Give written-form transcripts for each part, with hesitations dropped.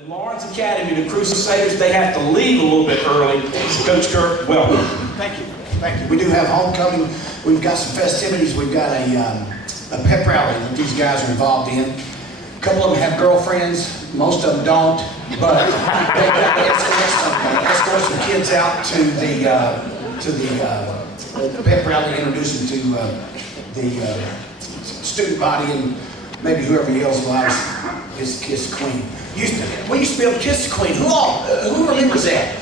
In Lawrence Academy, the Crusaders, they have to leave a little bit early. Coach Kirk, welcome. Thank you. Thank you. We do have homecoming. We've got some festivities. We've got a pep rally that these guys are involved in. A couple of them have girlfriends. Most of them don't. But they've got to escort some kids out to the pep rally, introduce them to the student body, and maybe whoever yells loudest is Kiss the Queen. We used to be able to kiss the Queen. Who remembers that?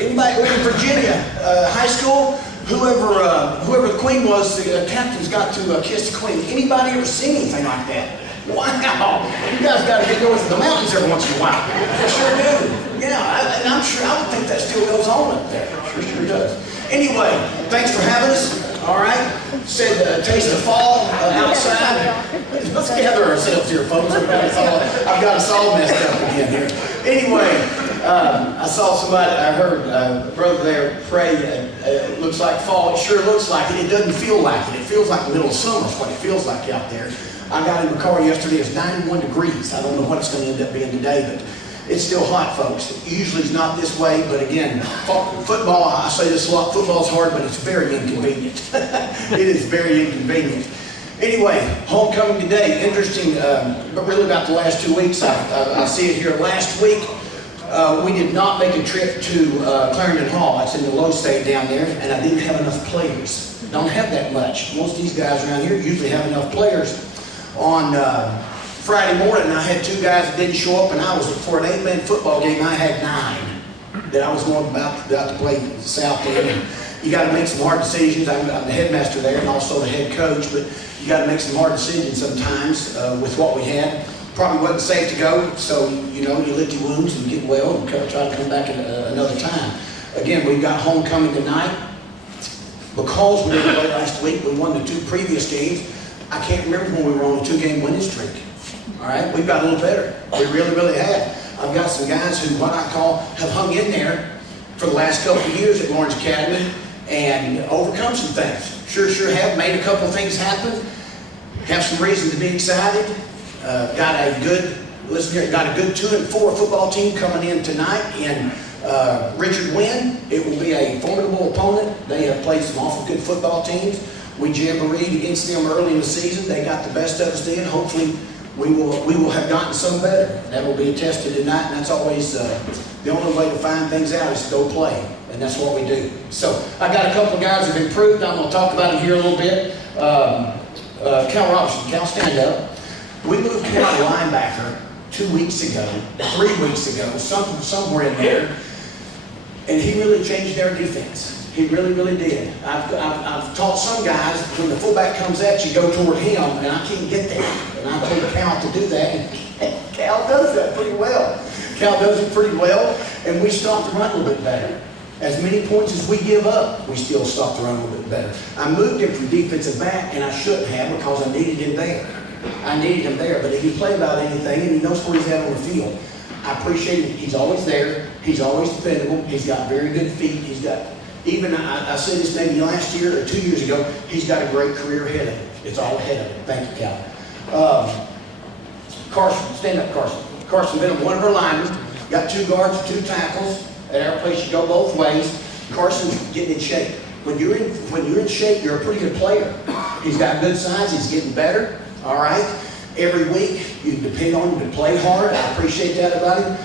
Anybody in Virginia, high school? Whoever the Queen was, the captains got to kiss the Queen. Anybody ever seen anything like that? Wow! You guys got to get north of the mountains every once in a while. I sure do. Yeah, and I'm sure, I would think that still goes on up there. Sure does. Anyway, thanks for having us. All right. Said taste the fall outside. Let's gather ourselves here, folks. I've got us all messed up again here. Anyway, I saw somebody, I heard a brother there pray, it looks like fall. It sure looks like it. It doesn't feel like it. It feels like the middle of summer is what it feels like out there. I got in the car yesterday, it's 91 degrees. I don't know what it's going to end up being today, but it's still hot, folks. Usually it's not this way, but again, football, I say this a lot, football's hard, but it's very inconvenient. It is very inconvenient. Anyway, homecoming today, interesting, but really about the last 2 weeks. I see it here. Last week, we did not make a trip to Clarendon Hall. That's in the low state down there, and I didn't have enough players. Don't have that much. Most of these guys around here usually have enough players. On Friday morning, I had 2 guys that didn't show up, and I was for an 8-man football game. I had 9 that I was going about to play South End. And you got to make some hard decisions. I'm the headmaster there and also the head coach, but you got to make some hard decisions sometimes with what we had. Probably wasn't safe to go, so you lick your wounds and get well and try to come back at another time. Again, we've got homecoming tonight. Because we didn't play last week, we won the 2 previous games. I can't remember when we were on a 2-game winning streak. All right, we've got a little better. We really have. I've got some guys who, what I call, have hung in there for the last couple of years at Lawrence Academy and overcome some things. Sure have made a couple of things happen. Have some reason to be excited. Got a good 2-4 football team coming in tonight in Richard Wynn. It will be a formidable opponent. They have played some awful good football teams. We jamboreed against them early in the season. They got the best of us then. Hopefully, we will have gotten some better. That will be tested tonight, and that's always the only way to find things out is to go play, and that's what we do. So I got a couple of guys who've improved. I'm going to talk about them here a little bit. Cal Robinson. Cal, stand up. We moved Cal to linebacker 2 weeks ago, 3 weeks ago, somewhere in there, and he really changed their defense. He really did. I've taught some guys, when the fullback comes at you, go toward him, and I can't get there. And I told Cal to do that, and Cal does that pretty well. Cal does it pretty well, and we stop the run a little bit better. As many points as we give up, we still stop the run a little bit better. I moved him from defensive back, and I shouldn't have because I needed him there. But if you play about anything, and he knows where he's at on the field, I appreciate it. He's always there. He's always dependable. He's got very good feet. He's got... Even, I said this maybe last year or 2 years ago, he's got a great career ahead of him. It's all ahead of him. Thank you, Cal. Carson, stand up, Carson. Carson been one of our linemen. Got 2 guards, 2 tackles. At our place, you go both ways. Carson's getting in shape. When you're in shape, you're a pretty good player. He's got good size. He's getting better. All right. Every week, you depend on him to play hard. I appreciate that about him.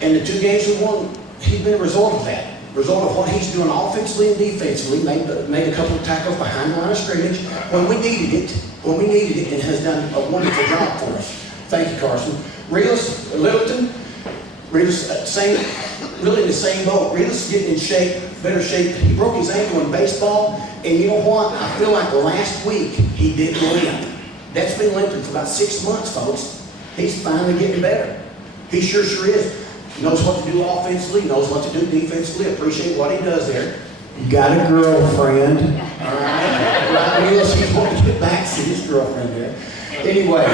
And the 2 games we won, he's been a result of that. Result of what he's doing offensively and defensively, made a couple of tackles behind the line of scrimmage when we needed it, and has done a wonderful job for us. Thank you, Carson. Realus Littleton, really the same boat. Realus getting in shape, better shape. He broke his ankle in baseball, and you know what? I feel like last week he didn't limp. That's been limping for about 6 months, folks. He's finally getting better. He sure is. Knows what to do offensively, knows what to do defensively. Appreciate what he does there. You got a girlfriend. All right. Yes, he's going to get back to his girlfriend there. Anyway,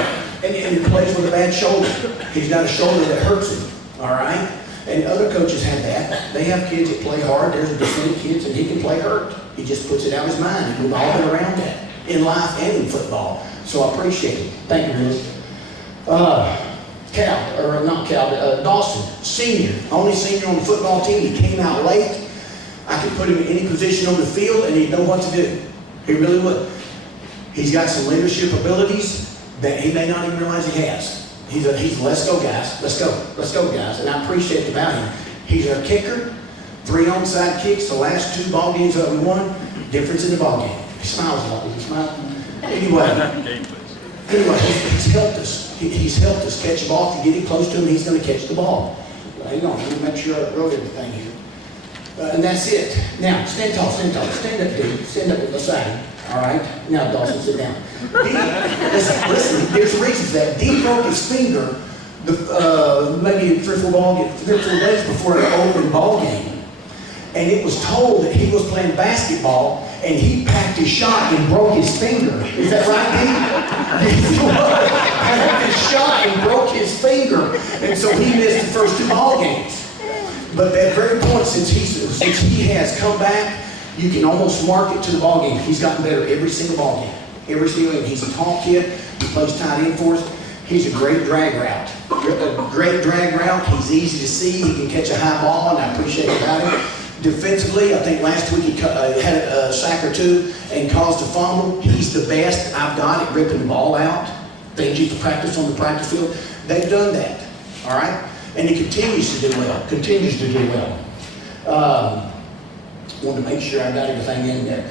and he plays with a bad shoulder. He's got a shoulder that hurts him. All right. And other coaches have that. They have kids that play hard. There's a defensive kids, and he can play hurt. He just puts it out of his mind. And we've all been around that in life and in football. So I appreciate it. Thank you, Liz. Dawson, senior, only senior on the football team. He came out late. I could put him in any position on the field and he'd know what to do. He really would. He's got some leadership abilities that he may not even realize he has. He's let's go guys, let's go guys, and I appreciate about him. He's our kicker, 3 onside kicks, the last 2 ball games that we won, difference in the ball game. He smiles a lot, does he smile? Anyway, he's helped us. He's helped us catch the ball. If you get him close to him, he's going to catch the ball. Hang on, let me make sure I wrote everything here. And that's it. Now, stand tall, stand up, dude. Stand up at the side. All right? Now, Dawson, sit down. Listen, there's reasons that D broke his finger maybe 3 or 4 days before an open ball game. And it was told that he was playing basketball and he packed his shot and broke his finger. Is that right, D? He packed his shot and broke his finger. And so he missed the first 2 ball games. But that very point, since he has come back, you can almost mark it to the ball game. He's gotten better every single ball game. Every single game. He's a tall kid. He plays tight end for us. He's a great drag route. A great drag route. He's easy to see. He can catch a high ball, and I appreciate about him. Defensively, I think last week he had a sack or 2 and caused a fumble. He's the best I've got at ripping the ball out. Things you can practice on the practice field. They've done that. All right? And he continues to do well. Wanted to make sure I got everything in there.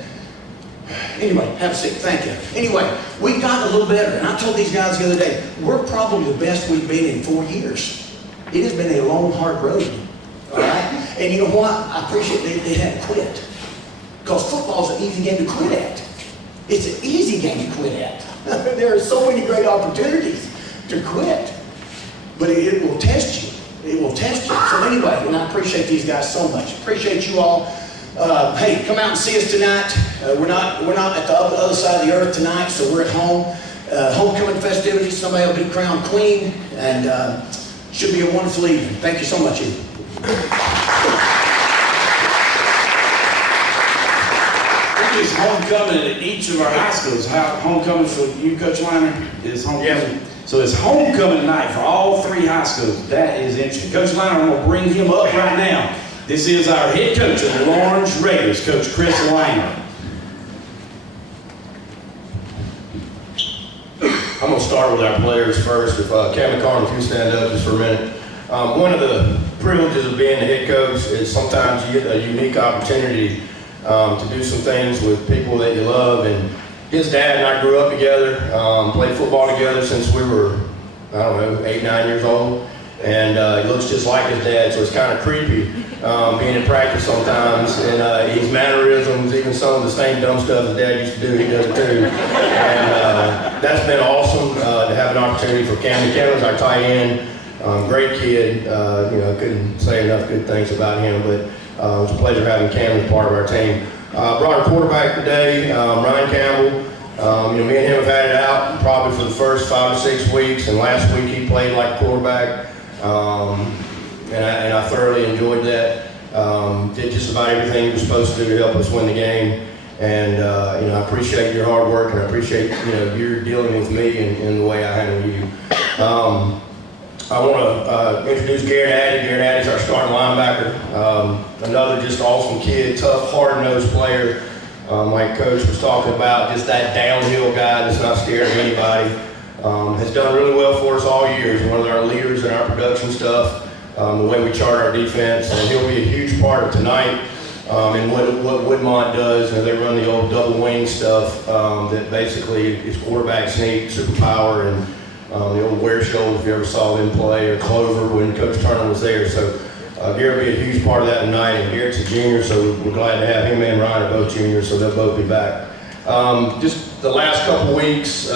Anyway, have a seat. Thank you. Anyway, we got a little better. And I told these guys the other day, we're probably the best we've been in 4 years. It has been a long, hard road. All right? And you know what? I appreciate they hadn't quit. Because football's an easy game to quit at. It's an easy game to quit at. There are so many great opportunities to quit. But it will test you. It will test you. So anyway, and I appreciate these guys so much. Appreciate you all. Hey, come out and see us tonight. We're not at the other side of the earth tonight, so we're at home. Homecoming festivities. Somebody will be crowned queen, and should be a wonderful evening. Thank you so much, Ethan. It's homecoming at each of our high schools. Homecoming for you, Coach Liner, is homecoming. Yes. So it's homecoming tonight for all 3 high schools. That is interesting. Coach Liner, I'm going to bring him up right now. This is our head coach of the Orange Raiders, Coach Chris Liner. I'm going to start with our players first. If Kevin Carter, if you stand up just for a minute. One of the privileges of being the head coach is sometimes you get a unique opportunity to do some things with people that you love. And his dad and I grew up together, played football together since we were, 8, 9 years old. And he looks just like his dad, so it's kind of creepy being in practice sometimes. And his mannerisms, even some of the same dumb stuff his dad used to do, he does it too. And that's been awesome to have an opportunity for Cameron. Cameron's our tight end, great kid. I couldn't say enough good things about him, but it was a pleasure having Cameron as part of our team. Brought our quarterback today, Ryan Campbell. Me and him have had it out probably for the first 5 or 6 weeks, and last week he played like a quarterback. And I thoroughly enjoyed that. Did just about everything he was supposed to do to help us win the game. And I appreciate your hard work, and I appreciate your dealing with me and the way I handle you. I want to introduce Gary Addy. Gary Addy's our starting linebacker. Another just awesome kid, tough, hard-nosed player. Like Coach was talking about, just that downhill guy that's not scared of anybody. Has done really well for us all year. He's one of our leaders in our production stuff, the way we chart our defense, and he'll be a huge part of tonight. And what Woodmont does, they run the old double wing stuff that basically is quarterback sneak, superpower, and the old wear shows if you ever saw them play, or Clover when Coach Turner was there. So Gary will be a huge part of that tonight, and Garrett's a junior, so we're glad to have him and Ryan are both juniors, so they'll both be back. Just the last couple weeks,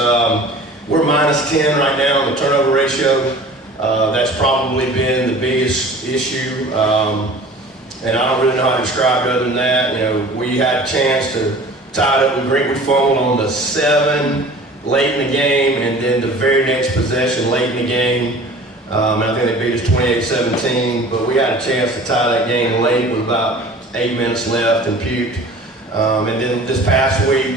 we're -10 right now in the turnover ratio. That's probably been the biggest issue, and I don't really know how to describe it other than that. We had a chance to tie it up with Green. We fumbled on the 7 late in the game, and then the very next possession late in the game. And I think they beat us 28-17, but we had a chance to tie that game late with about 8 minutes left and puked. And then this past week,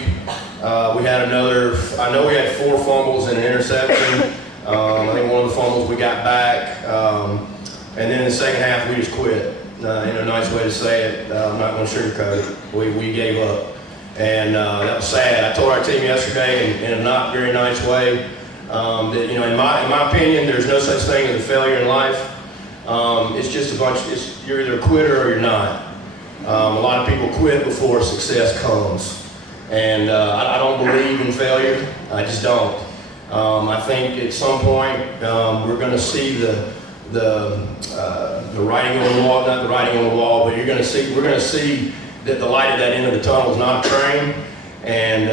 we had another, I know we had 4 fumbles and an interception. I think one of the fumbles we got back, and then in the second half we just quit. In a nice way to say it, I'm not going to sugarcoat it. We gave up, and that was sad. I told our team yesterday in a not very nice way that in my opinion, there's no such thing as a failure in life. It's just you're either a quitter or you're not. A lot of people quit before success comes, and I don't believe in failure. I just don't. I think at some point we're going to see the writing on the wall, not the writing on the wall, but we're going to see that the light at that end of the tunnel is not a train, and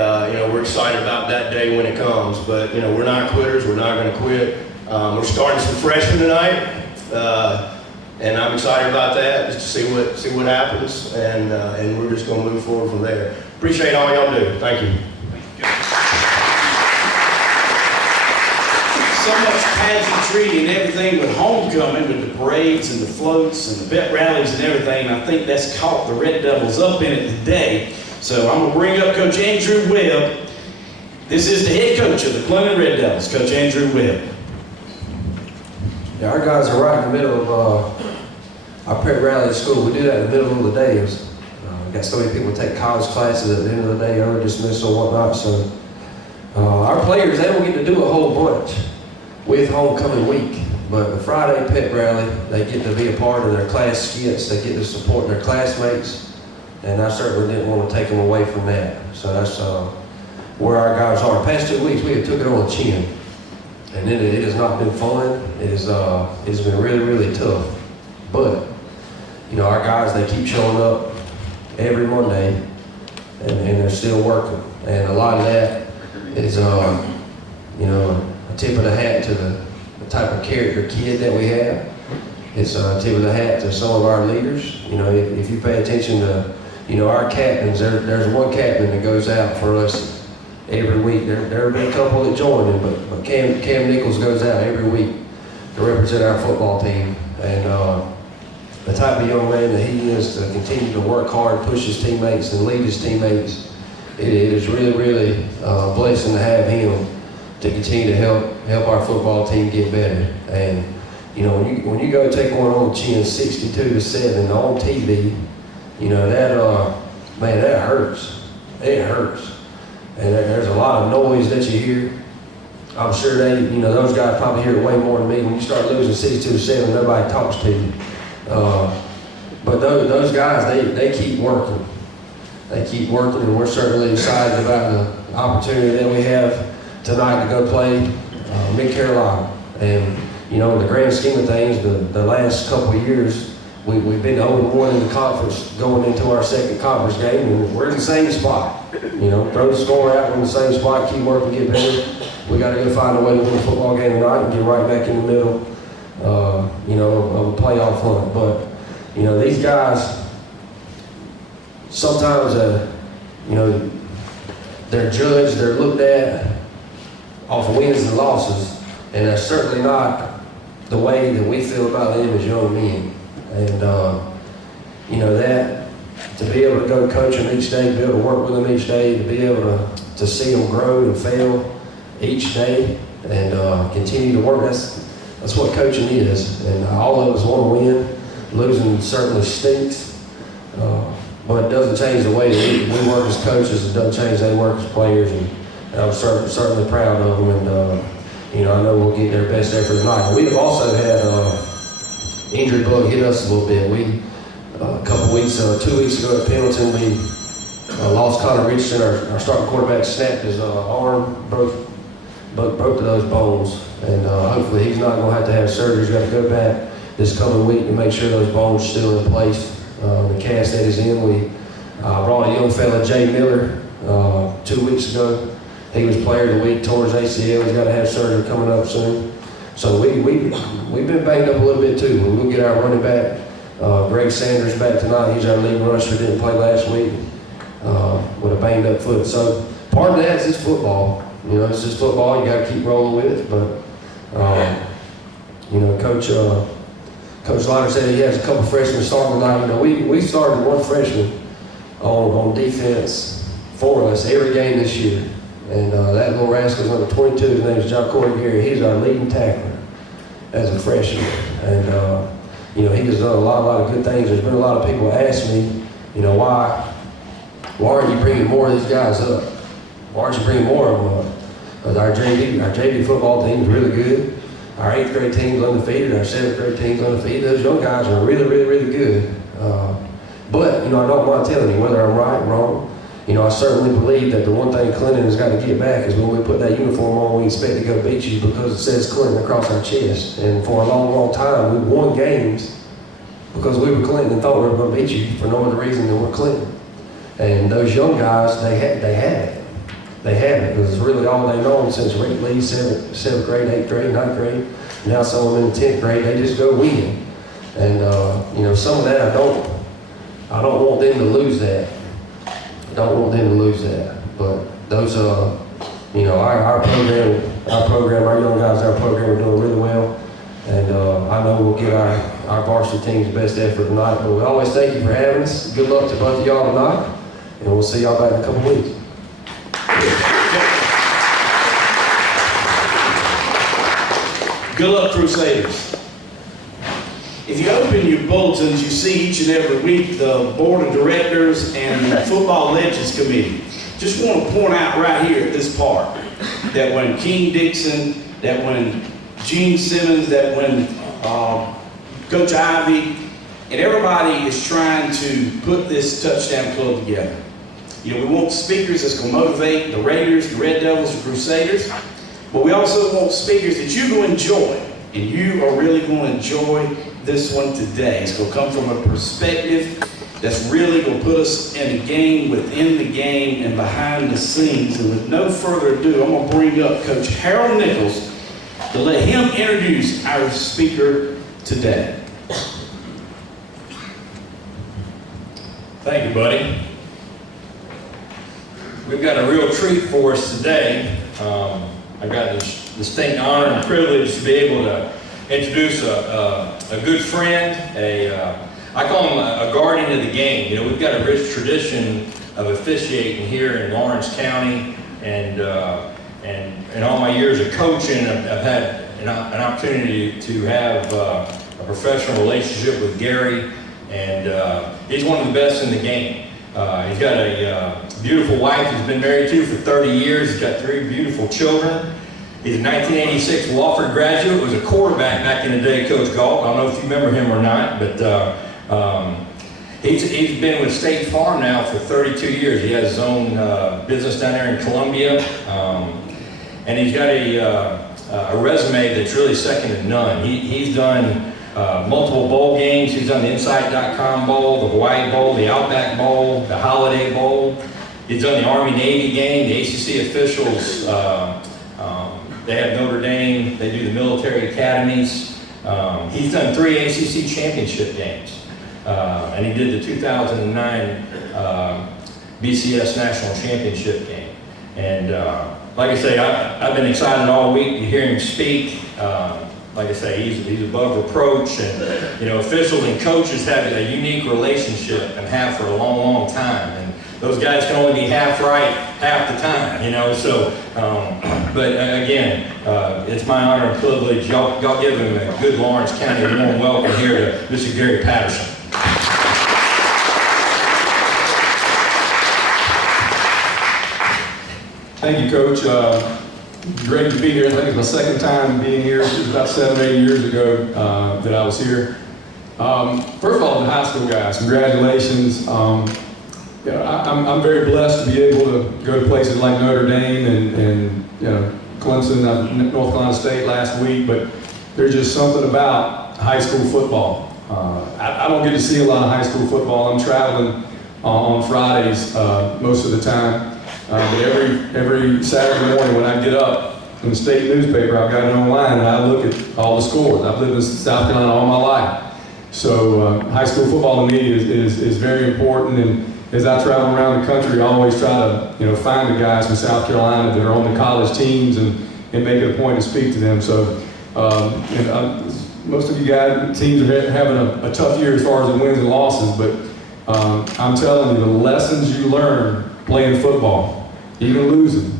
we're excited about that day when it comes. But we're not quitters. We're not going to quit. We're starting some freshmen tonight. And I'm excited about that, just to see what happens, and we're just going to move forward from there. Appreciate all y'all do. Thank you. So much pageantry and everything with homecoming, with the parades and the floats and the pep rallies and everything. I think that's caught the Red Devils up in it today. So I'm going to bring up Coach Andrew Webb. This is the head coach of the Clemson Red Devils, Coach Andrew Webb. Yeah, our guys are right in the middle of our pep rally at school. We do that in the middle of the days. We've got so many people take college classes at the end of the day, early dismissal and whatnot. So our players, they don't get to do a whole bunch with homecoming week. But the Friday pep rally, they get to be a part of their class skits. They get to support their classmates. And I certainly didn't want to take them away from that. So that's where our guys are. The past 2 weeks, we have took it on the chin. And it has not been fun. It's been really, really tough. But, our guys, they keep showing up every Monday, and they're still working. And a lot of that is, a tip of the hat to the type of character kid that we have. It's a tip of the hat to some of our leaders. If you pay attention to, our captains, there's one captain that goes out for us every week. There have been a couple that join him, but Cam Nichols goes out every week to represent our football team. And the type of young man that he is, to continue to work hard, push his teammates, and lead his teammates, it is really, really a blessing to have him to continue to help our football team get better. And when you go take one on the chin, 62-7 on TV, that hurts. It hurts. And there's a lot of noise that you hear. I'm sure those guys probably hear it way more than me. When you start losing 62-7, nobody talks to you. But those guys, they keep working. They keep working, and we're certainly excited about the opportunity that we have tonight to go play Mid-Carolina. And, in the grand scheme of things, the last couple of years, we've been 0-1 in the conference going into our second conference game, and we're in the same spot. Throw the score out, we're in the same spot, keep working, get better. We got to go find a way to win a football game tonight and get right back in the middle, of a playoff hunt. But, these guys, sometimes, they're judged, they're looked at off of wins and losses, and that's certainly not the way that we feel about them as young men. And, that to be able to go coach them each day, to be able to work with them each day, to be able to see them grow and fail each day and continue to work, that's what coaching is. And all of us want to win. Losing certainly stinks, but it doesn't change the way that we work as coaches. It doesn't change how they work as players. And I'm certainly proud of them. And, I know we'll get their best effort tonight. We've also had injury bug hit us a little bit. We, a couple weeks, 2 weeks ago at Pendleton, we lost Connor Richardson, our starting quarterback, snapped his arm, broke those bones. And hopefully he's not going to have surgery. He's got to go back this coming week to make sure those bones are still in place. The cast that is in, we brought a young fella, Jay Miller, 2 weeks ago. He was player of the week, tore his ACL. He's got to have surgery coming up soon. So we've been banged up a little bit too. We'll get our running back, Greg Sanders, back tonight. He's our leading rusher, didn't play last week with a banged up foot. So part of that is just football. It's just football. You got to keep rolling with it. But Coach Liner said he has a couple freshmen starting tonight. We started one freshman on defense for us every game this year. And that little rascal's number 22, his name is Gary. He's our leading tackler as a freshman. And you know, he has done a lot of good things. There's been a lot of people ask me, you know, why aren't you bringing more of these guys up? Why aren't you bringing more of them up? Because our JV football team is really good. Our 8th grade team's undefeated. Our 7th grade team's undefeated. Those young guys are really good. But, you know, I don't mind telling you whether I'm right or wrong. You know, I certainly believe that the one thing Clinton has got to get back is when we put that uniform on, we expect to go beat you because it says Clinton across our chest. And for a long time, we won games because we were Clinton and thought we were going to beat you for no other reason than we're Clinton. And those young guys, they have it. They have it because it's really all they've known since Rick Lee, 7th grade, 8th grade, 9th grade. Now some of them in the 10th grade, they just go win. And, you know, some of that I don't want them to lose that. Don't want them to lose that. But those, you know, our program, our young guys, our program are doing really well. And I know we'll get our varsity team's best effort tonight. But we always thank you for having us. Good luck to both of y'all tonight. And we'll see y'all back in a couple weeks. Good luck, Crusaders. If you open your bulletins, you see each and every week the Board of Directors and the Football Legends Committee. Just want to point out right here at this part that when King Dixon, that when Gene Simmons, that when Coach Ivy, and everybody is trying to put this touchdown club together. You know, we want speakers that's going to motivate the Raiders, the Red Devils, the Crusaders, but we also want speakers that you're going to enjoy, and you are really going to enjoy this one today. It's going to come from a perspective that's really going to put us in a game within the game and behind the scenes. And with no further ado, I'm going to bring up Coach Harold Nichols to let him introduce our speaker today. Thank you, buddy. We've got a real treat for us today. I've got this distinct honor and privilege to be able to introduce a good friend, I call him a guardian of the game. You know, we've got a rich tradition of officiating here in Lawrence County, and in all my years of coaching, I've had an opportunity to have a professional relationship with Gary, and he's one of the best in the game. He's got a beautiful wife he's been married to for 30 years. He's got 3 beautiful children. He's a 1986 Wofford graduate, was a quarterback back in the day, Coach Galt. I don't know if you remember him or not, but he's been with State Farm now for 32 years. He has his own business down there in Columbia, and he's got a resume that's really second to none. He's done multiple bowl games. He's done the Insight.com Bowl, the Hawaii Bowl, the Outback Bowl, the Holiday Bowl. He's done the Army-Navy game, the ACC Officials. They have Notre Dame. They do the military academies. He's done 3 ACC championship games. And he did the 2009 BCS National Championship game. And like I say, I've been excited all week to hear him speak. Like I say, he's above reproach, and you know, officials and coaches have a unique relationship and have for a long time. And those guys can only be half right half the time, you know. So, but again, it's my honor and privilege. Y'all give him a good Lawrence County warm welcome here to Mr. Gary Patterson. Thank you, Coach. Great to be here. I think it's my second time being here. It was about 7 or 8 years ago that I was here. First of all, the high school guys, congratulations. You know, I'm very blessed to be able to go to places like Notre Dame and you know, Clemson, North Carolina State last week, but there's just something about high school football. I don't get to see a lot of high school football. I'm traveling on Fridays most of the time. But every Saturday morning when I get up in the state newspaper, I've got it online and I look at all the scores. I've lived in South Carolina all my life. So high school football to me is very important, and as I travel around the country, I always try to find the guys from South Carolina that are on the college teams and make it a point to speak to them. So most of you guys, teams are having a tough year as far as the wins and losses, but I'm telling you, the lessons you learn playing football, even losing,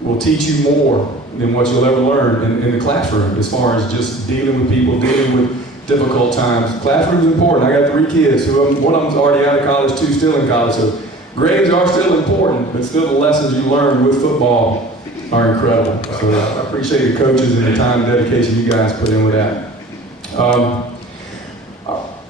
will teach you more than what you'll ever learn in the classroom as far as just dealing with people, dealing with difficult times. Classroom is important. I got 3 kids, one of them's already out of college, 2 still in college, so grades are still important, but still the lessons you learn with football are incredible. So I appreciate the coaches and the time and dedication you guys put in with that.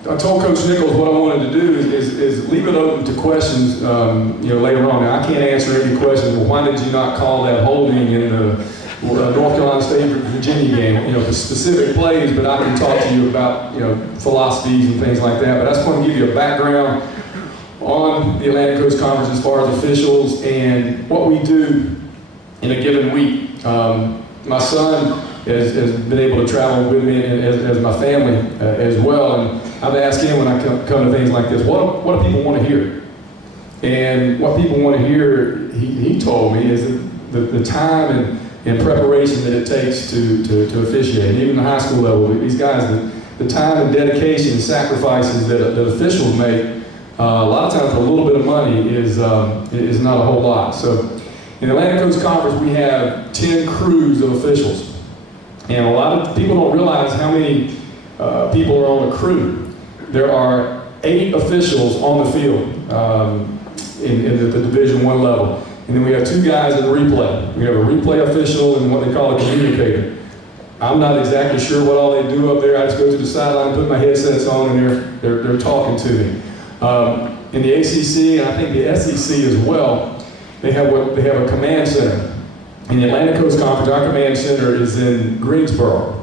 I told Coach Nichols what I wanted to do is leave it open to questions later on. Now, I can't answer any questions. Well, why did you not call that holding in the North Carolina State Virginia game? The specific plays, but I can talk to you about philosophies and things like that. But I just want to give you a background on the Atlantic Coast Conference as far as officials and what we do in a given week. My son has been able to travel with me as my family as well. And I've asked him when I come to things like this, what do people want to hear? And what people want to hear, he told me, is the time and preparation that it takes to officiate. Even the high school level, these guys, the time and dedication and sacrifices that officials make, a lot of times for a little bit of money is not a whole lot. So in the Atlantic Coast Conference, we have 10 crews of officials. And a lot of people don't realize how many people are on a crew. There are 8 officials on the field in the Division I level. And then we have 2 guys in replay. We have a replay official and what they call a communicator. I'm not exactly sure what all they do up there. I just go to the sideline, put my headsets on, and they're talking to me. In the ACC, and I think the SEC as well, they have a command center. In the Atlantic Coast Conference, our command center is in Greensboro.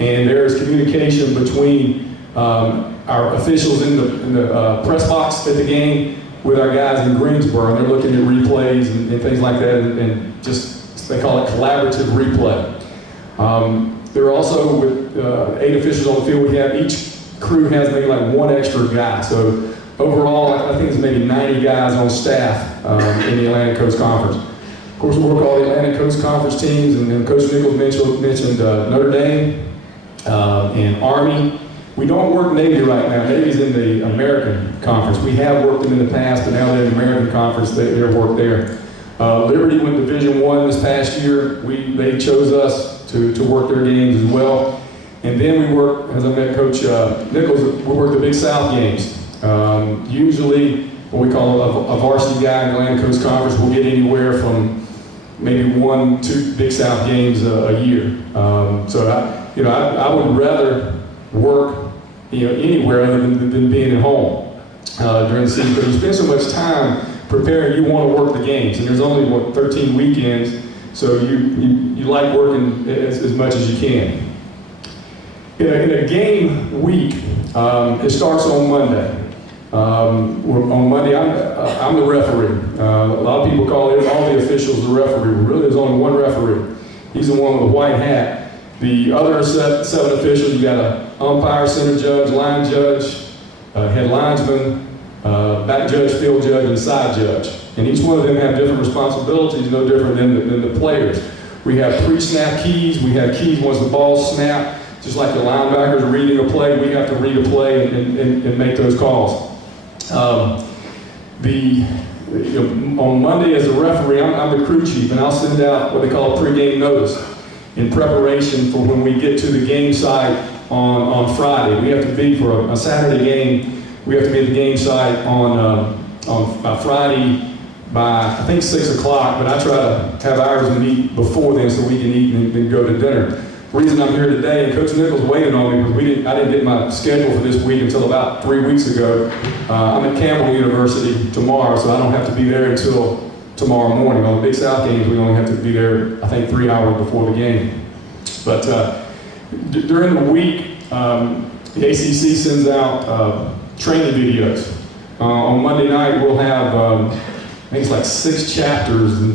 And there is communication between our officials in the press box at the game with our guys in Greensboro. And they're looking at replays and things like that, and just, they call it collaborative replay. There are also, with 8 officials on the field, we have each crew has maybe like 1 extra guy. So overall, I think it's maybe 90 guys on staff in the Atlantic Coast Conference. Of course, we work all the Atlantic Coast Conference teams, and Coach Nichols mentioned Notre Dame and Army. We don't work Navy right now. Navy's in the American Conference. We have worked them in the past, but now they're in the American Conference. They're worked there. Liberty went Division I this past year. They chose us to work their games as well. And then we work, as I met Coach Nichols, we work the Big South games. Usually, what we call a varsity guy in the Atlantic Coast Conference will get anywhere from maybe 1, 2 Big South games a year. So I would rather work anywhere other than being at home during the season, because you spend so much time preparing. You want to work the games, and there's only 13 weekends, so you like working as much as you can. In a game week, it starts on Monday. On Monday, I'm the referee. A lot of people call all the officials the referee, but really there's only one referee. He's the one with the white hat. The other 7 officials, you got an umpire, center judge, line judge, head linesman, back judge, field judge, and side judge. And each one of them have different responsibilities, no different than the players. We have pre-snap keys. We have keys once the ball's snapped. Just like the linebackers reading a play, we have to read a play and make those calls. On Monday as a referee, I'm the crew chief, and I'll send out what they call a pre-game notice in preparation for when we get to the game site on Friday. We have to be for a Saturday game. We have to be at the game site on Friday by I think 6 o'clock. But I try to have ours to meet before then so we can eat and then go to dinner. The reason I'm here today, and Coach Nichols waited on me because I didn't get my schedule for this week until about 3 weeks ago. I'm at Campbell University tomorrow, so I don't have to be there until tomorrow morning. On the Big South games, we only have to be there, I think, 3 hours before the game. But during the week, the ACC sends out training videos. On Monday night, we'll have, I think it's like 6 chapters and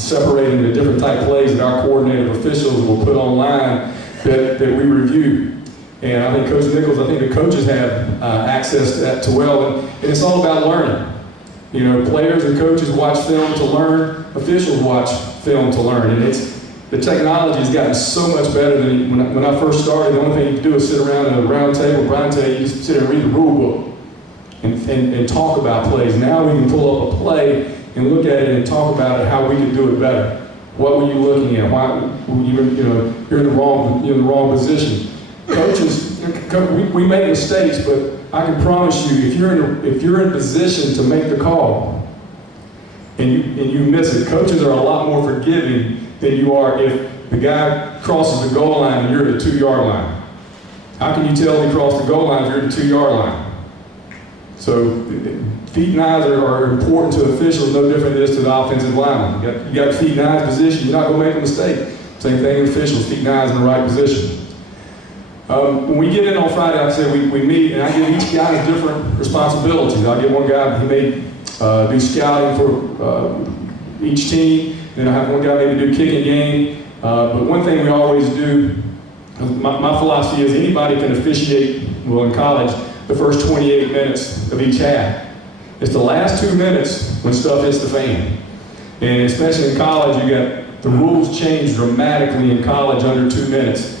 separating the different type plays that our coordinative officials will put online that we review. And I think Coach Nichols, I think the coaches have access to that too well. And it's all about learning. Players and coaches watch film to learn, officials watch film to learn. And the technology has gotten so much better than when I first started. The only thing you could do is sit around at a round table. Brian tell you just sit there and read the rule book and talk about plays. Now we can pull up a play and look at it and talk about it, how we can do it better. What were you looking at? Why you're in the wrong position? Coaches, we make mistakes, but I can promise you, if you're in position to make the call and you miss it, coaches are a lot more forgiving than you are if the guy crosses the goal line and you're at the 2-yard line. How can you tell he crossed the goal line if you're at the 2-yard line? So feet and eyes are important to officials, no different than it is to the offensive lineman. You got feet and eyes position, you're not going to make a mistake. Same thing with officials, feet and eyes in the right position. When we get in on Friday, like I said, we meet, and I give each guy different responsibilities. I'll get one guy, he may do scouting for each team, then I have one guy maybe do kicking game. But one thing we always do, my philosophy is anybody can officiate, well in college, the first 28 minutes of each half. It's the last 2 minutes when stuff hits the fan. And especially in college, the rules change dramatically in college under 2 minutes.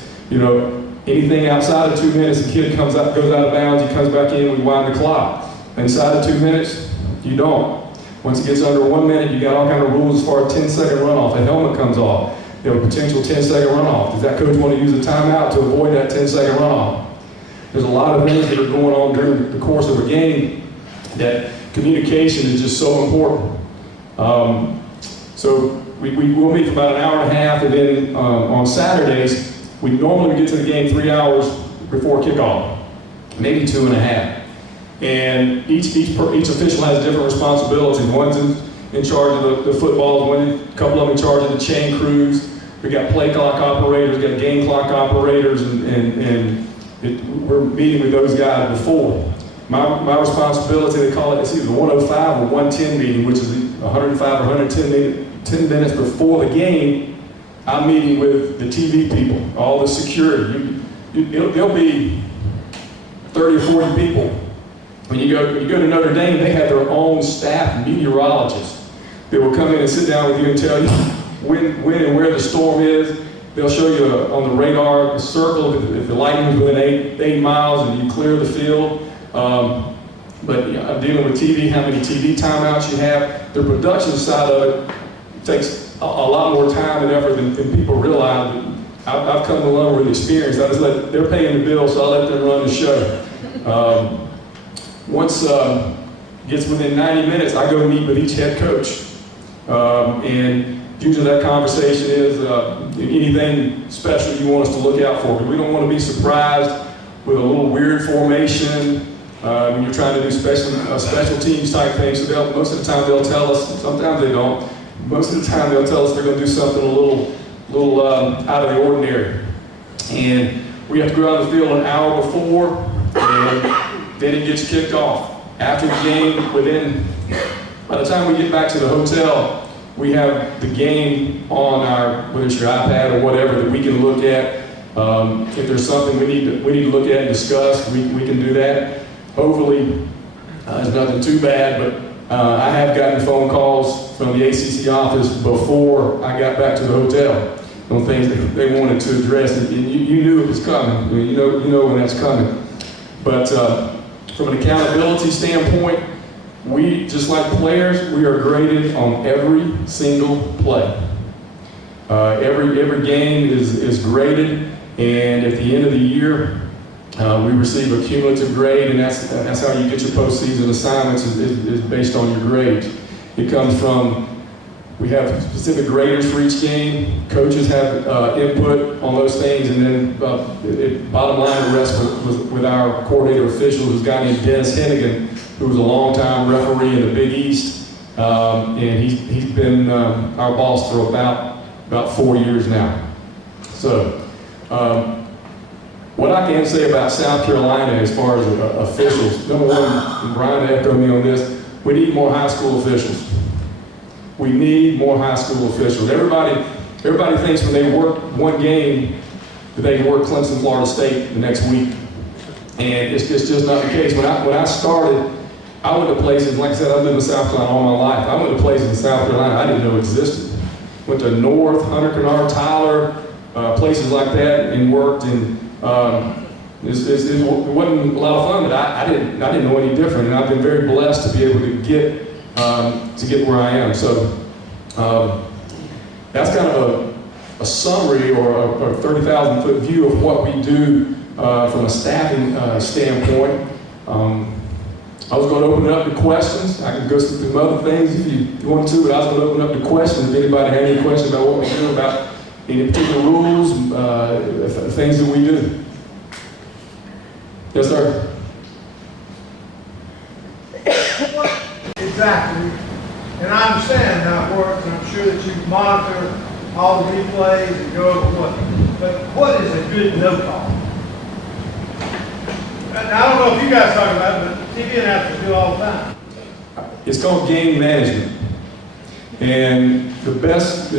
Anything outside of 2 minutes, the kid goes out of bounds, he comes back in, we wind the clock. Inside of 2 minutes, you don't. Once it gets under 1 minute, you got all kind of rules as far as 10-second runoff. A helmet comes off. You have a potential 10-second runoff. Does that coach want to use a timeout to avoid that 10-second runoff? There's a lot of things that are going on during the course of a game that communication is just so important. So we'll meet for about an hour and a half, and then on Saturdays, we normally get to the game 3 hours before kickoff, maybe 2.5. And each official has different responsibilities. One's in charge of the footballs, a couple of them in charge of the chain crews. We got play clock operators, we got game clock operators, and we're meeting with those guys before. My responsibility, they call it's either the 105 or 110 meeting, which is 105 or 10 minutes before the game. I'm meeting with the TV people, all the security. There'll be 30 or 40 people. When you go to Notre Dame, they have their own staff meteorologists that will come in and sit down with you and tell you when and where the storm is. They'll show you on the radar the circle if the lightning is within 8 miles and you clear the field. But I'm dealing with TV, how many TV timeouts you have. The production side of it takes a lot more time and effort than people realize. I've come to learn with experience. They're paying the bill, so I let them run the show. Once it gets within 90 minutes, I go meet with each head coach. And usually that conversation is anything special you want us to look out for. We don't want to be surprised with a little weird formation when you're trying to do special teams type things. So most of the time they'll tell us, sometimes they don't. Most of the time they'll tell us they're going to do something a little out of the ordinary. And we have to go out on the field an hour before, and then it gets kicked off. After the game, by the time we get back to the hotel, we have the game on whether it's your iPad or whatever, that we can look at. If there's something we need to look at and discuss, we can do that. Hopefully, it's nothing too bad, but I have gotten phone calls from the ACC office before I got back to the hotel on things that they wanted to address, and you knew it was coming. I mean, you know when that's coming. But from an accountability standpoint, we, just like players, we are graded on every single play. Every game is graded, and at the end of the year, we receive a cumulative grade, and that's how you get your postseason assignments is based on your grades. It comes from, we have specific graders for each game. Coaches have input on those things, and then bottom line, the rest with our coordinator official, who's a guy named Dennis Hennigan, who was a longtime referee in the Big East, and he's been our boss for about 4 years now. So, what I can say about South Carolina as far as officials, number one, and Brian echoed me on this, we need more high school officials. We need more high school officials. Everybody thinks when they work one game that they can work Clemson, Florida State the next week. And it's just not the case. When I started, I went to places, like I said, I've lived in South Carolina all my life. I went to places in South Carolina I didn't know existed. Went to North, Hunter, Kennard, Tyler, places like that, and worked. And it wasn't a lot of fun, but I didn't know any different. And I've been very blessed to be able to get where I am. So that's kind of a summary or a 30,000-foot view of what we do from a staffing standpoint. I was going to open it up to questions. I can go through some other things if you want to, but I was going to open up to questions. If anybody had any questions about what we do, about any particular rules, things that we do. Yes, sir. Exactly. And I understand how it works, and I'm sure that you monitor all the replays and go over what. But what is a good no call? And I don't know if you guys talk about it, but TV announcers do all the time. It's called game management. And the best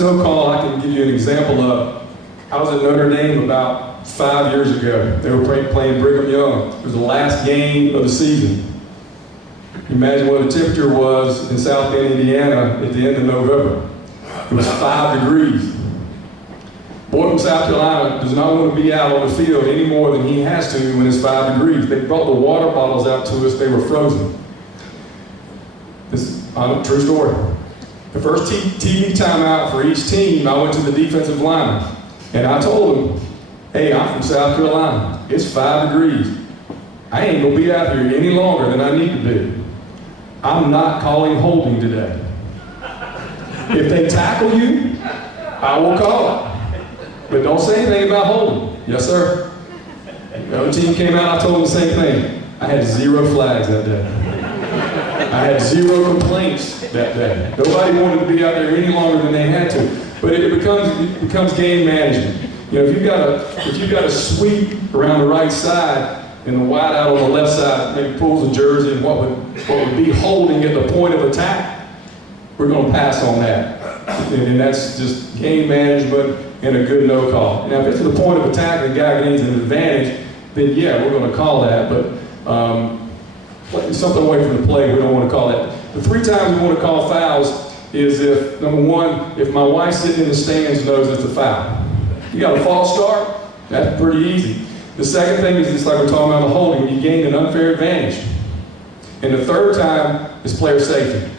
no call I can give you an example of, I was at Notre Dame about 5 years ago. They were playing Brigham Young. It was the last game of the season. Imagine what the temperature was in South Bend, Indiana at the end of November. It was 5 degrees. Boy from South Carolina does not want to be out on the field any more than he has to when it's 5 degrees. They brought the water bottles out to us, they were frozen. This is a true story. The first TV timeout for each team, I went to the defensive lineman, and I told him, hey, I'm from South Carolina. It's 5 degrees. I ain't gonna be out here any longer than I need to be. I'm not calling holding today. If they tackle you, I will call it. But don't say anything about holding. Yes, sir. The other team came out, I told them the same thing. I had 0 flags that day. I had 0 complaints that day. Nobody wanted to be out there any longer than they had to. But it becomes game management. You know, if you've got a sweep around the right side and the wide out on the left side, maybe pulls a jersey and what would be holding at the point of attack, we're going to pass on that. And that's just game management and a good no call. Now, if it's to the point of attack and the guy gains an advantage, then yeah, we're going to call that. But something away from the play, we don't want to call that. The 3 times we want to call fouls is if, number 1, if my wife sitting in the stands knows it's a foul. You got a false start, that's pretty easy. The second thing is just like we're talking about the holding, you gain an unfair advantage. And the third time is player safety.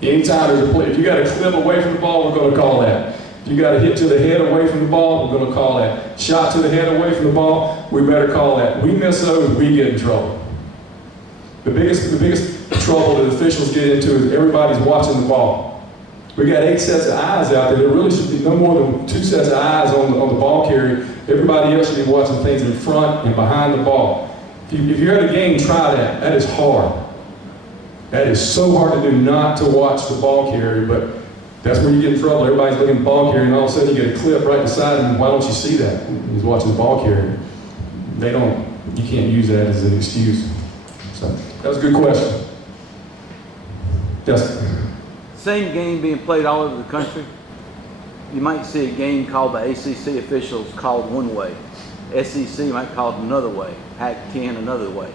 Anytime there's a play, if you got a clip away from the ball, we're going to call that. If you got a hit to the head away from the ball, we're going to call that. Shot to the head away from the ball, we better call that. We miss those, we get in trouble. The biggest trouble that officials get into is everybody's watching the ball. We got 8 sets of eyes out there. There really should be no more than 2 sets of eyes on the ball carrier. Everybody else should be watching things in front and behind the ball. If you're at a game, try that. That is hard. That is so hard to do, not to watch the ball carrier, but that's where you get in trouble. Everybody's looking at the ball carrier, and all of a sudden you get a clip right beside him. Why don't you see that? He's watching the ball carrier. You can't use that as an excuse. So that was a good question. Yes. Same game being played all over the country. You might see a game called by ACC officials called one way. SEC might call it another way. Pac-10 another way.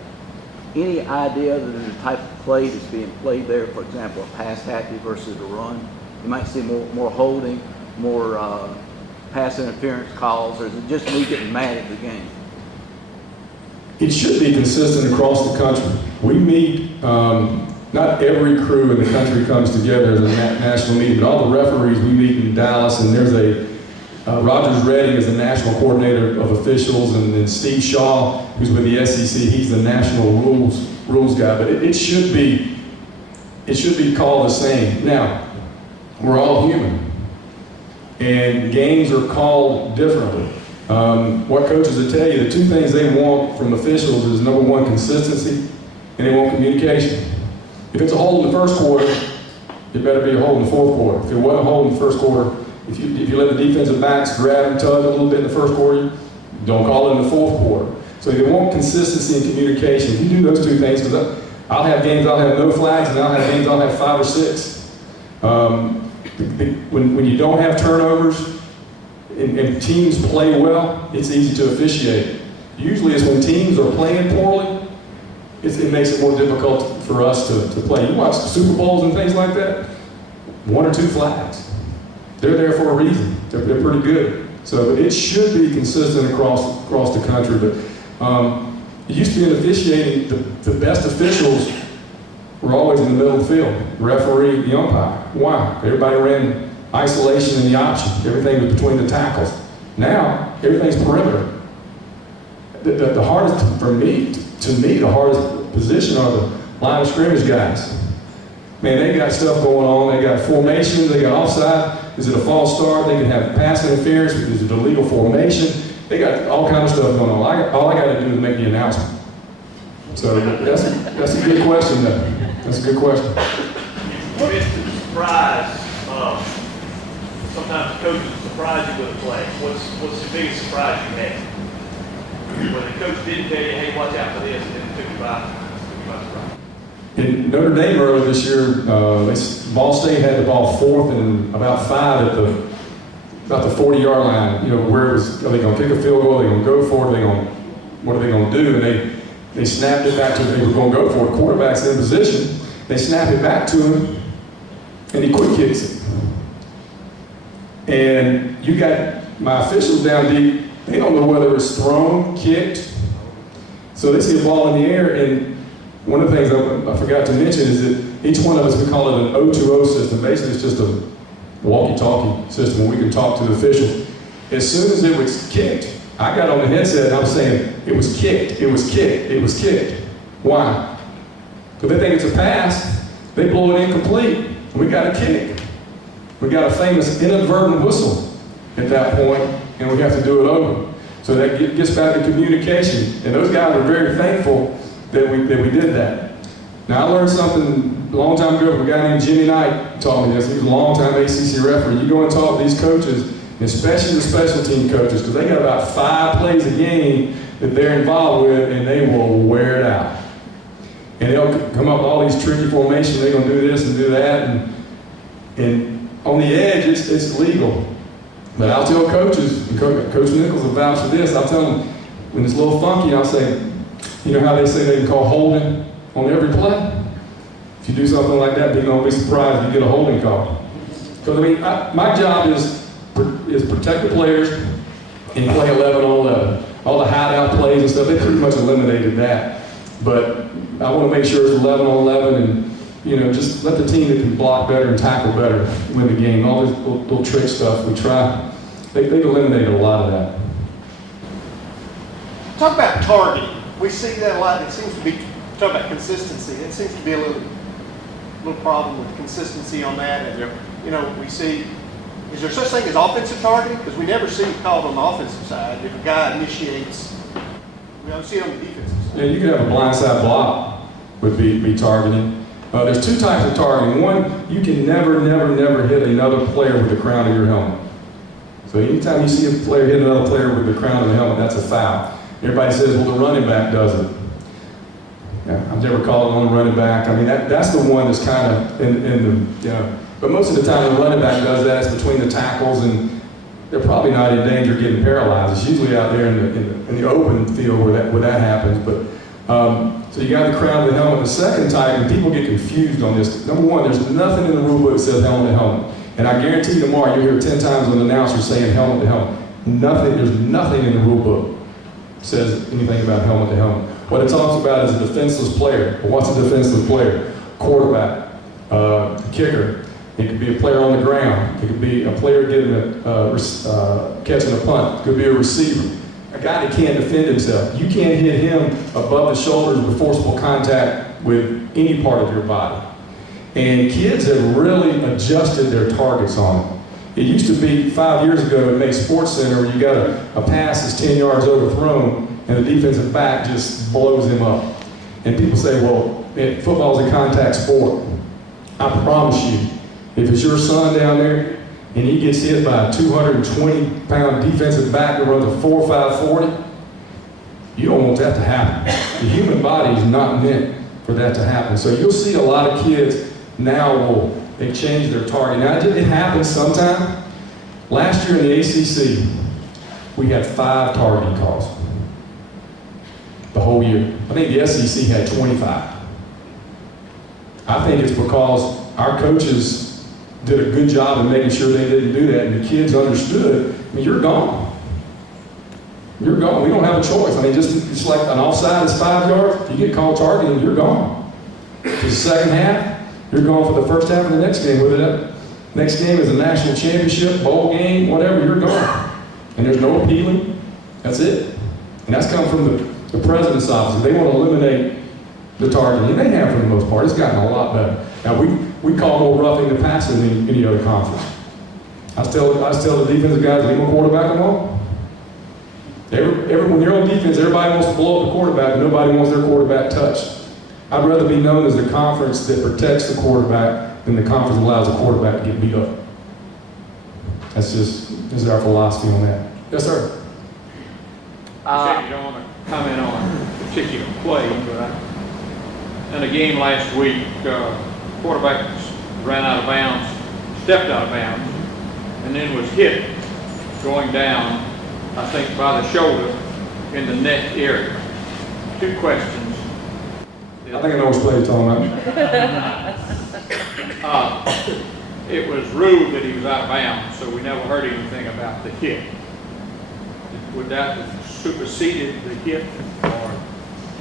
Any idea other than the type of play that's being played there? For example, a pass happy versus a run. You might see more holding, more pass interference calls, or is it just me getting mad at the game? It should be consistent across the country. We meet, not every crew in the country comes together as a national meeting, but all the referees, we meet in Dallas, and there's Rogers Redding is the national coordinator of officials, and then Steve Shaw, who's with the SEC, he's the national rules guy, but it should be called the same. Now, we're all human, and games are called differently. What coaches will tell you, the 2 things they want from officials is number 1, consistency, and they want communication. If it's a hold in the first quarter, it better be a hold in the fourth quarter. If it wasn't a hold in the first quarter, if you let the defensive backs grab and tug a little bit in the first quarter, don't call it in the fourth quarter. So they want consistency and communication. If you do those 2 things, because I'll have games I'll have no flags, and I'll have games I'll have 5 or 6. When you don't have turnovers and teams play well, it's easy to officiate. Usually it's when teams are playing poorly, it makes it more difficult for us to play. You watch the Super Bowls and things like that, 1 or 2 flags. They're there for a reason. They're pretty good. So it should be consistent across the country. But it used to be in officiating, the best officials were always in the middle of the field. The referee, the umpire. Why? Everybody ran isolation and the option. Everything was between the tackles. Now, everything's perimeter. The hardest, for me, the hardest position are the line of scrimmage guys. Man, they got stuff going on. They got formation, they got offside. Is it a false start? They can have pass interference. Is it illegal formation? They got all kinds of stuff going on. All I got to do is make the announcement. So that's a good question, though. That's a good question. You've been to surprise. Sometimes coaches surprise you with a play. What's the biggest surprise you had? When the coach didn't tell you, hey, watch out for this, and then it took you by surprise. In Notre Dame earlier this year, Ball State had the ball 4th and about 5 at about the 40-yard line. You know, where it was, are they going to kick a field goal? Are they going to go for it? What are they going to do? And they snapped it back to him. They were going to go for it. Quarterback's in position. They snap it back to him, and he quick kicks it. And you got my officials down deep. They don't know whether it's thrown, kicked. So they see a ball in the air, and one of the things I forgot to mention is that each one of us, we call it an O2O system. Basically, it's just a walkie-talkie system where we can talk to the officials. As soon as it was kicked, I got on the headset and I was saying, it was kicked, it was kicked, it was kicked. Why? Because they think it's a pass, they blow it incomplete, we got a kick. We got a famous inadvertent whistle at that point, and we have to do it over. So that gets back to communication. And those guys are very thankful that we did that. Now I learned something a long time ago from a guy named Jimmy Knight taught me this. He was a long-time ACC referee. You go and talk to these coaches, especially the special team coaches, because they got about 5 plays a game that they're involved with, and they will wear it out. And they'll come up with all these tricky formations. They're going to do this and do that, and on the edge, it's legal. But I'll tell coaches, and Coach Nichols will vouch for this, I'll tell them, when it's a little funky, I'll say, you know how they say they can call holding on every play? If you do something like that, you're going to be surprised if you get a holding call. Because, I mean, my job is protect the players and play 11 on 11. All the hideout plays and stuff, they pretty much eliminated that. But I want to make sure it's 11 on 11 and, you know, just let the team that can block better and tackle better win the game. All this little trick stuff we try, they've eliminated a lot of that. Talk about targeting. We see that a lot. It seems to be, talk about consistency. It seems to be a little problem with consistency on that. And, you know, we see, is there such thing as offensive targeting? Because we never see it called on the offensive side. If a guy initiates, we don't see it on the defensive side. Yeah, you could have a blindside block would be targeting. There's 2 types of targeting. One, you can never hit another player with the crown of your helmet. So anytime you see a player hit another player with the crown of the helmet, that's a foul. Everybody says, well, the running back does it. Yeah, I've never called it on the running back. I mean, that's the one that's kind of in the, you know. But most of the time the running back does that. It's between the tackles, and they're probably not in danger of getting paralyzed. It's usually out there in the open field where that happens. But so you got the crown of the helmet. The second type, and people get confused on this. Number one, there's nothing in the rule book that says helmet to helmet. And I guarantee tomorrow you'll hear 10 times an announcer saying helmet to helmet. There's nothing in the rule book that says anything about helmet to helmet. What it talks about is a defenseless player. Well, what's a defenseless player? Quarterback, kicker. It could be a player on the ground. It could be a player catching a punt. It could be a receiver. A guy that can't defend himself. You can't hit him above the shoulders with forcible contact with any part of your body. And kids have really adjusted their targets on it. It used to be 5 years ago at May Sports Center where you got a pass that's 10 yards overthrown and the defensive back just blows him up. And people say, well, football's a contact sport. I promise you, if it's your son down there and he gets hit by a 220-pound defensive back that runs a 4.5 40, you don't want that to happen. The human body is not meant for that to happen. So you'll see a lot of kids now they change their target. Now it happens sometime. Last year in the ACC, we had 5 targeting calls. The whole year. I think the SEC had 25. I think it's because our coaches did a good job of making sure they didn't do that, and the kids understood, I mean, you're gone. You're gone. We don't have a choice. I mean, just like an offside is 5 yards, if you get called targeting, you're gone. For the second half, you're gone for the first half of the next game, whether Next game is a national championship, bowl game, whatever, you're gone. And there's no appealing. That's it. And that's come from the president's office. They want to eliminate the targeting. And they have for the most part. It's gotten a lot better. Now, we call more roughing the passer than any other conference. I tell the defensive guys, leave my quarterback alone. When you're on defense, everybody wants to blow up the quarterback, and nobody wants their quarterback touched. I'd rather be known as the conference that protects the quarterback than the conference that allows the quarterback to get beat up. This is our philosophy on that. Yes, sir. You said you don't want to comment on a particular play, but in a game last week, quarterback ran out of bounds, stepped out of bounds, and then was hit going down, I think, by the shoulder in the neck area. Two questions. I think I know which play you're talking about. It was ruled that he was out of bounds, so we never heard anything about the hit. Would that have superseded the hit or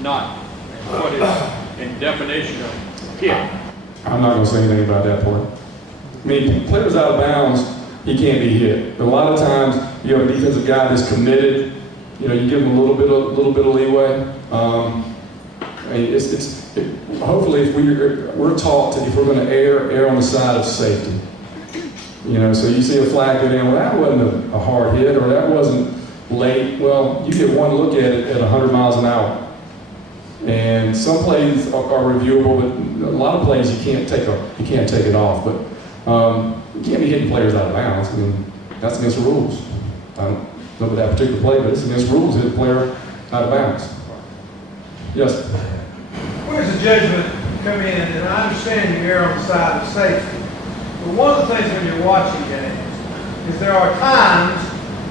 not? And what is in definition of hit? I'm not going to say anything about that part. I mean, players out of bounds, he can't be hit. But a lot of times, you have a defensive guy that's committed. You know, you give him a little bit of leeway. I mean, hopefully, if we're taught that if we're going to err on the side of safety. You know, so you see a flag go down, well, that wasn't a hard hit, or that wasn't late. Well, you get one look at it at 100 miles an hour. And some plays are reviewable, but a lot of plays you can't take it off. But you can't be hitting players out of bounds. I mean, that's against the rules. I don't know about that particular play, but it's against the rules to hit a player out of bounds. Yes. Where's the judgment come in? And I understand you err on the side of safety. But one of the things when you're watching games is there are times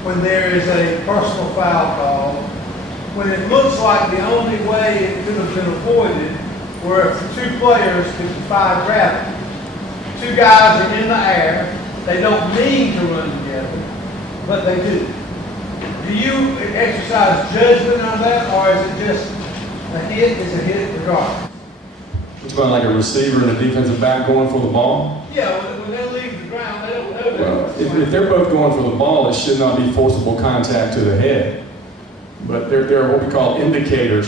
when there is a personal foul call, when it looks like the only way it could have been avoided were if the two players could defy gravity. Two guys are in the air. They don't mean to run together, but they do. Do you exercise judgment on that, or is it just a hit is a hit regardless? It's about like a receiver and a defensive back going for the ball. Yeah, when they leave the ground, they don't know that. Well, if they're both going for the ball, it should not be forcible contact to the head. But there are what we call indicators.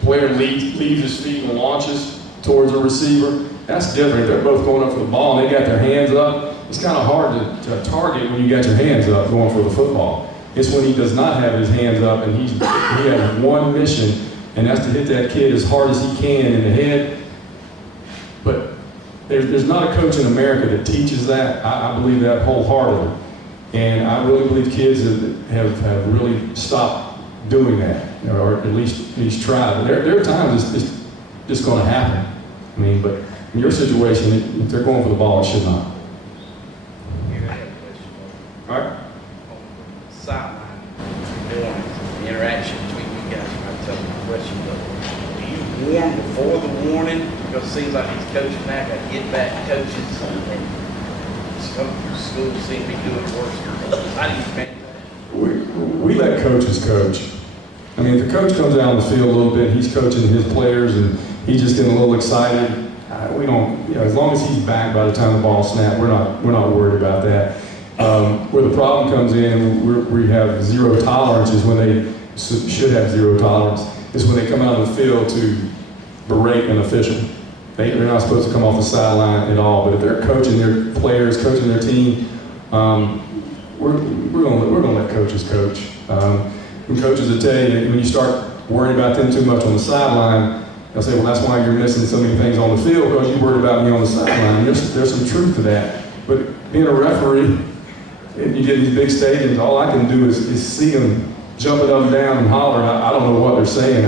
Player leaves his feet and launches towards a receiver. That's different. If they're both going up for the ball and they got their hands up, it's kind of hard to target when you got your hands up going for the football. It's when he does not have his hands up and he has one mission, and that's to hit that kid as hard as he can in the head. But there's not a coach in America that teaches that. I believe that wholeheartedly. And I really believe kids have really stopped doing that, or at least tried. But there are times it's just going to happen. I mean, but in your situation, if they're going for the ball, it should not. All right. Sideline, the interaction between you guys, you might tell me the question, but do you warn before the warning? Because it seems like these coaches now got get back coaches, and some schools seem to be doing worse. How do you manage that? We let coaches coach. I mean, if the coach comes out on the field a little bit, he's coaching his players, and he's just getting a little excited. We don't, you know, as long as he's back by the time the ball snaps, we're not worried about that. Where the problem comes in, we have zero tolerance, is when they should have zero tolerance, is when they come out on the field to berate an official. They're not supposed to come off the sideline at all. But if they're coaching their players, coaching their team, we're gonna let coaches coach. When coaches will tell you, when you start worrying about them too much on the sideline, they'll say, well, that's why you're missing so many things on the field, because you worried about me on the sideline. There's some truth to that. But being a referee, you get these big stadiums, all I can do is see them jumping up and down and hollering. I don't know what they're saying.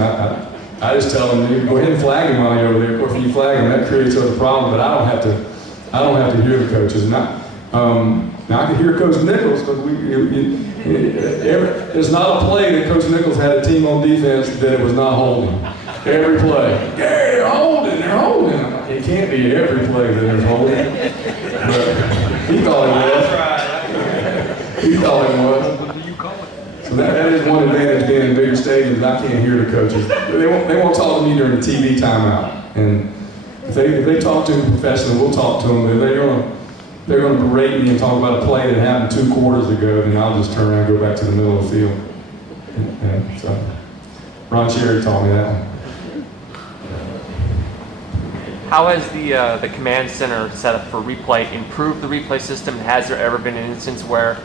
I just tell them, go ahead and flag him while you're over there. Of course, when you flag him, that creates other problems, but I don't have to hear the coaches. Now I can hear Coach Nichols, because there's not a play that Coach Nichols had a team on defense that it was not holding. Every play. Gary, they're holding. It can't be every play that there's holding. But he thought it was. So that is one advantage being in bigger stadiums. I can't hear the coaches. They won't talk to me during the TV timeout. And if they talk to them professionally, we'll talk to them. If they're going to they're going to berate me and talk about a play that happened 2 quarters ago, then I'll just turn around and go back to the middle of the field. And so, Ron Cherry taught me that one. How has the command center setup for replay improved the replay system? Has there ever been an instance where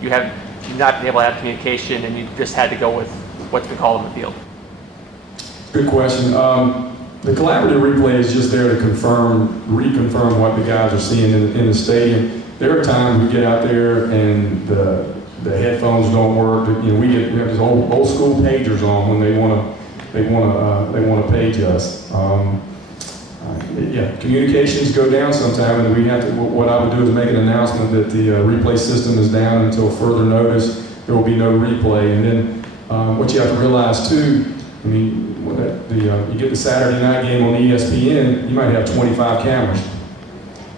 you've not been able to have communication and you just had to go with what's been called on the field? Good question. The collaborative replay is just there to reconfirm what the guys are seeing in the stadium. There are times we get out there and the headphones don't work. You know, we have these old school pagers on when they want to page us. Yeah, communications go down sometime, and we have to. What I would do is make an announcement that the replay system is down until further notice. There will be no replay, and then what you have to realize too. I mean, you get the Saturday night game on ESPN, you might have 25 cameras.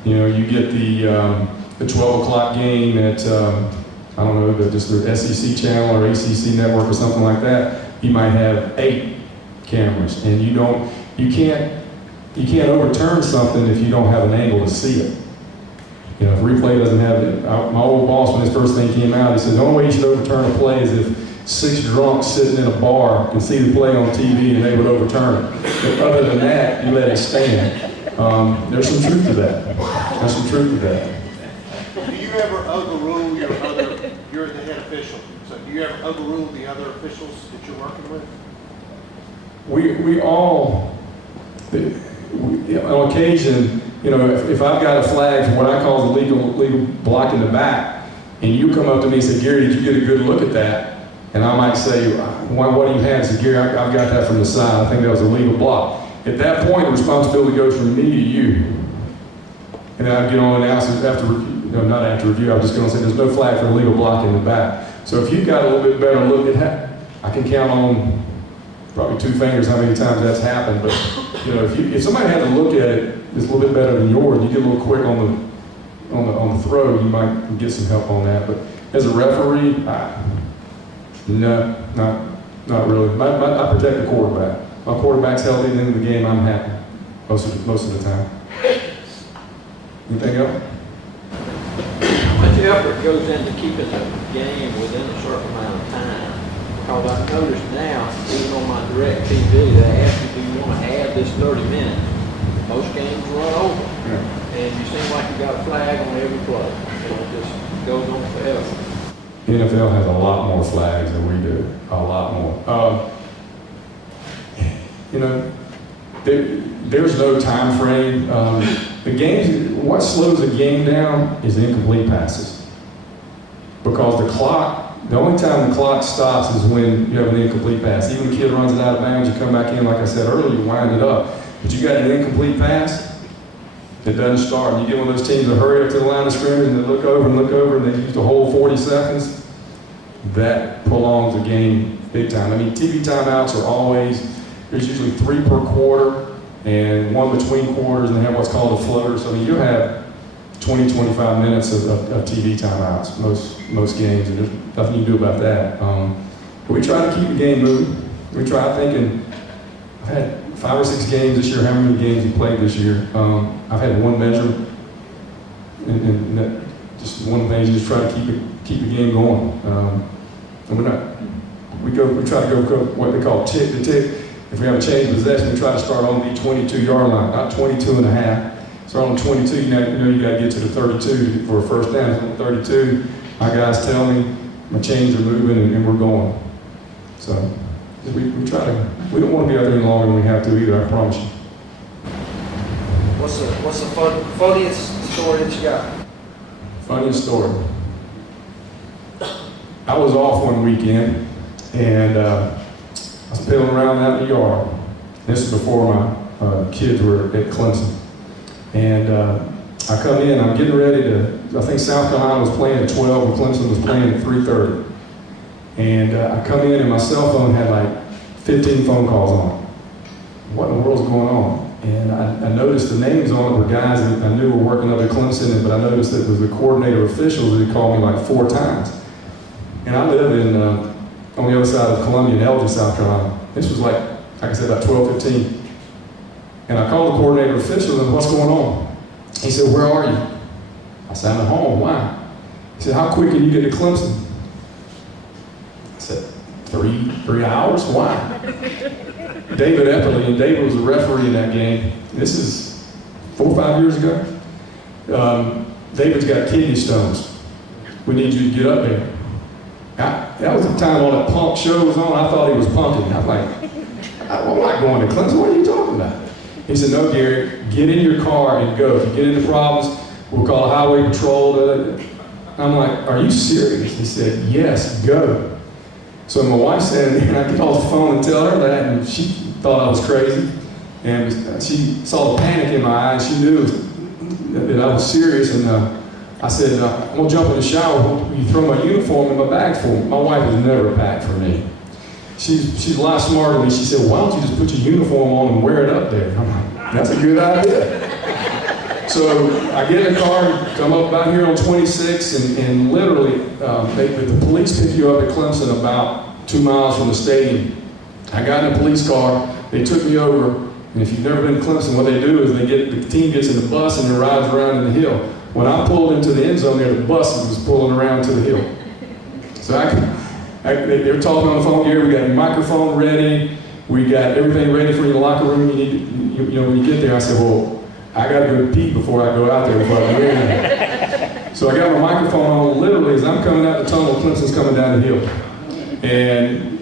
You know, you get the 12 o'clock game at I don't know, just the SEC channel or ACC network or something like that. You might have 8 cameras, and you can't overturn something if you don't have an angle to see it. You know, if replay doesn't have it. My old boss, when his first thing came out, he said, the only way you should overturn a play is if 6 drunks sitting in a bar can see the play on TV and they would overturn it. But other than that, you let it stand. There's some truth to that. There's some truth to that. Do you ever overrule you're the head official, so do you ever overrule the other officials that you're working with? We all, on occasion, you know, if I've got a flag for what I call the legal block in the back, and you come up to me and say, Gary, did you get a good look at that? And I might say, what do you have? I said, Gary, I've got that from the side. I think that was a legal block. At that point, the responsibility goes from me to you. And then I'd get on and not after review, I'll just go and say, there's no flag for a legal block in the back. So if you've got a little bit better look at that, I can count on probably 2 fingers how many times that's happened. But you know, if somebody had to look at it, it's a little bit better than yours. You get a little quick on the throw, you might get some help on that. But as a referee, no, not really. I protect the quarterback. My quarterback's healthy at the end of the game, I'm happy most of the time. Anything else? How much effort goes into keeping the game within a certain amount of time? Because I've noticed now, even on my direct TV, they ask you, do you want to add this 30 minutes? Most games run over. Yeah. And you seem like you got a flag on every play. It just goes on forever. The NFL has a lot more flags than we do. A lot more. You know, there's no time frame. What slows a game down is incomplete passes. Because the only time the clock stops is when you have an incomplete pass. Even when a kid runs it out of bounds, you come back in, like I said earlier, you wind it up. But you got an incomplete pass, it doesn't start. And you get one of those teams that hurry up to the line of scrimmage and they look over, and they use the whole 40 seconds. That prolongs the game big time. I mean, TV timeouts are always, there's usually 3 per quarter and 1 between quarters, and they have what's called a floater. So I mean, you have 20, 25 minutes of TV timeouts most games, and there's nothing you can do about that. But we try to keep the game moving. We try, I've had 5 or 6 games this year. How many games you played this year? I've had one measure, and that just one thing is just try to keep the game going. And we try to go what they call tick to tick. If we have a change of possession, we try to start on the 22-yard line, not 22 and a half. Start on 22, you know you got to get to the 32 for a first down. So on 32, my guys tell me my chains are moving and we're going. So we don't want to be out there any longer than we have to either, I promise you. What's the funniest story that you got? Funniest story. I was off one weekend and I was piddling around out in the yard. This is before my kids were at Clemson. And I come in, I'm getting ready I think South Carolina was playing at 12 and Clemson was playing at 3:30. And I come in and my cell phone had like 15 phone calls on it. What in the world's going on? And I noticed the names on it were guys that I knew were working up at Clemson, but I noticed that it was the coordinator officials that called me like 4 times. And I live on the other side of Columbia in Elgin, South Carolina. This was like I said, about 12:15. And I called the coordinator official and what's going on? He said, where are you? I said, I'm at home. Why? He said, how quick can you get to Clemson? I said, 3 hours? Why? David Epperly, and David was a referee in that game. This is 4 or 5 years ago. David's got kidney stones. We need you to get up there. That was the time all that punk show was on. I thought he was punking. I'm like, I'm not going to Clemson. What are you talking about? He said, no, Gary, get in your car and go. If you get into problems, we'll call highway patrol. I'm like, are you serious? He said, yes, go. So my wife said, and I get off the phone and tell her that, and she thought I was crazy. And she saw the panic in my eyes. She knew that I was serious. And I said, I'm going to jump in the shower. Will you throw my uniform in my bag for me? My wife has never packed for me. She's a lot smarter than me. She said, why don't you just put your uniform on and wear it up there? I'm like, that's a good idea. So I get in the car, come up out here on 26, and literally, the police pick you up at Clemson about 2 miles from the stadium. I got in a police car, they took me over, and if you've never been to Clemson, what they do is the team gets in the bus and it rides around in the hill. When I pulled into the end zone there, the bus was pulling around to the hill. So they were talking on the phone here, we got your microphone ready, we got everything ready for your locker room. When you get there, I said, well, I got to go pee before I go out there before I get in. So I got my microphone on literally as I'm coming out the tunnel, Clemson's coming down the hill. And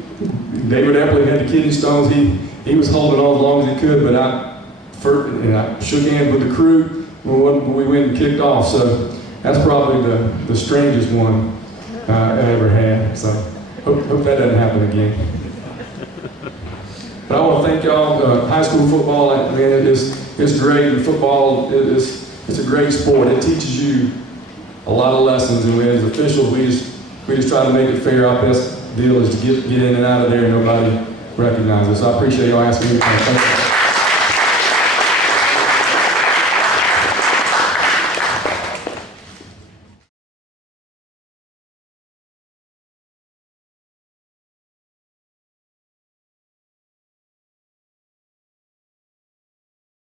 David Epperly had the kidney stones. He was holding on as long as he could, but I shook hands with the crew when we went and kicked off. So that's probably the strangest one I ever had. So hope that doesn't happen again. But I want to thank y'all. High school football, man, it's great. And football it's a great sport. It teaches you a lot of lessons, and as officials, we just try to make it fair. Our best deal is to get in and out of there and nobody recognizes us. So I appreciate y'all asking me. Thank you.